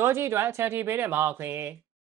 စိုးကြီးအတွက်ချက်တီပေးတဲ့မဟာခွင်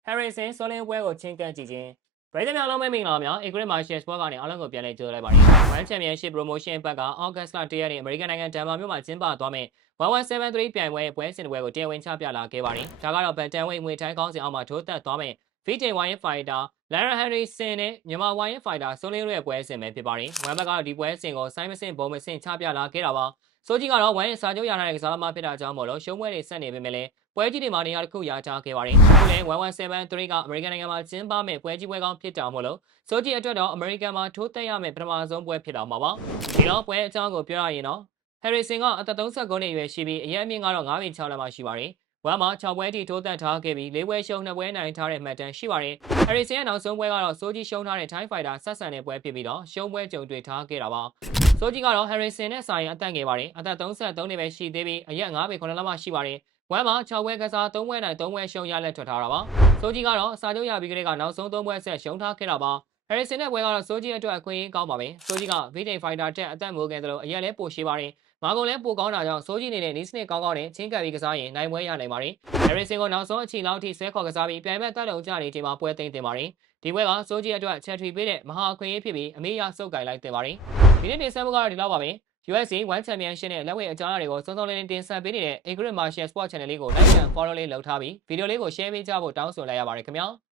ဟယ်ရီဆန်ဆွလင်းပွဲကိုချင်းကပ်ကြည့်ခြင်းပရိသတ်များလုံးမမင်္ဂလာပါများအေဂရစ်မာရှယ်စပေါ့ကနေအားလုံးကိုပြန်လည်ကြိုဆိုလိုက်ပါတယ်။ One Championship Promotion ဘက်ကဩဂတ်စ်လ၁ရက်နေ့အမေရိကန်နိုင်ငံဒန်မာမြို့မှာကျင်းပသွားမယ့်1173ပြိုင်ပွဲပွဲစဉ်တစ်ပွဲကိုတရားဝင်ချပြလာခဲ့ပါတယ်။ဒါကတော့ဗန်တန်ဝိတ်ငွေထိုင်းကောင်းစဉ်အောက်မှာထိုးသက်သွားမယ့် V10 Wire Fighter Lara Harrison နဲ့မြန်မာ Wire Fighter ဆွလင်းရဲ့ပွဲစဉ်ပဲဖြစ်ပါတယ်။ဝမ်ဘက်ကတော့ဒီပွဲစဉ်ကိုဆိုင်းမစင်ဘုံမစင်ချပြလာခဲ့တာပါ။ စိုးကြီးကတော့ဝမ်ရဲ့စာချုပ်ရထားတဲ့ကစားသမားဖြစ်တာကြောင့်မို့လို့ရှုံးပွဲတွေဆက်နေပေမဲ့လည်းပွဲကြီးတွေမှာနေရာတစ်ခုရထားခဲ့ပါတယ်။အခုလည်း1173ကအမေရိကန်နိုင်ငံမှာကျင်းပမဲ့ပွဲကြီးပွဲကောင်းဖြစ်တာမို့လို့စိုးကြီးအတွက်တော့အမေရိကန်မှာထိုးသက်ရမယ့်ပထမဆုံးပွဲဖြစ်တော့မှာပါ။ဒီတော့ပွဲအကြောင်းကိုပြောရရင်တော့ Harrison ကအသက်39နှစ်အရွယ်ရှိပြီးအရက်အမြင့်ကတော့9ပေ6လက်မှရှိပါတယ်။ ဝမ်မှာ6ပွဲထိထိုးသက်ထားခဲ့ပြီး၄ပွဲရှုံး2ပွဲနိုင်ထားတဲ့မှတ်တမ်းရှိပါတယ်။ Harrison ရဲ့နောက်ဆုံးပွဲကတော့စိုးကြီးရှုံးထားတဲ့ Thai Fighter ဆက်ဆံတဲ့ပွဲဖြစ်ပြီးတော့ရှုံးပွဲကြုံတွေ့ထားခဲ့တာပါ။စိုးကြီးကတော့ Harrison နဲ့စာရင်အသက်ငယ်ပါတယ်။အသက်33နှစ်ပဲရှိသေးပြီးအရက်9ပေ9လက်မှရှိပါတယ်။ဝမ်မှာ6ပွဲကစား3ပွဲနိုင်3ပွဲရှုံးရလက်ထွက်ထားတာပါ။စိုးကြီးကတော့စာချုပ်ရပြီးကလေးကနောက်ဆုံး3ပွဲဆက်ရှုံးထားခဲ့တာပါ။ Harrison နဲ့ပွဲကတော့စိုးကြီးအတွက်အခွင့်အရေးကောင်းပါပဲ။စိုးကြီးက V10 Fighter တက်အသက်မိုးငယ်သလိုအရက်လည်းပိုရှိပါတယ်။မာကုန်လည်းပိုကောင်းတာကြောင့်စိုးကြီးနေတဲ့နီးစနစ်ကောင်းကောင်းနဲ့ချင်းကပ်ပြီးကစားရင်နိုင်ပွဲရနိုင်ပါတယ်။ Harrison ကိုနောက်ဆုံးအချိန်လောက်ထိဆွဲခေါ်ကစားပြီးပြိုင်ဘက်တက်လုံကြနေချိန်မှာပွဲသိမ်းတင်ပါတယ်။ဒီပွဲကစိုးကြီးအတွက်ချက်ထရီပေးတဲ့မဟာအခွင့်အရေးဖြစ်ပြီးအမေးရစုပ်ကိုင်လိုက်တင်ပါတယ်။ဒီနေ့တင်ဆက်မှုကတော့ဒီလောက်ပါပဲ။ USA One Championship နဲ့လက်ဝဲအကြောင်းအရာတွေကိုစုံစုံလင်လင်တင်ဆက်ပေးနေတဲ့ Ingrid Martial Sport Channel လေးကို like and follow လေးလုပ်ထားပြီးဗီဒီယိုလေးကို share ပေးကြဖို့တောင်းဆိုလိုက်ရပါတယ်ခင်ဗျာ။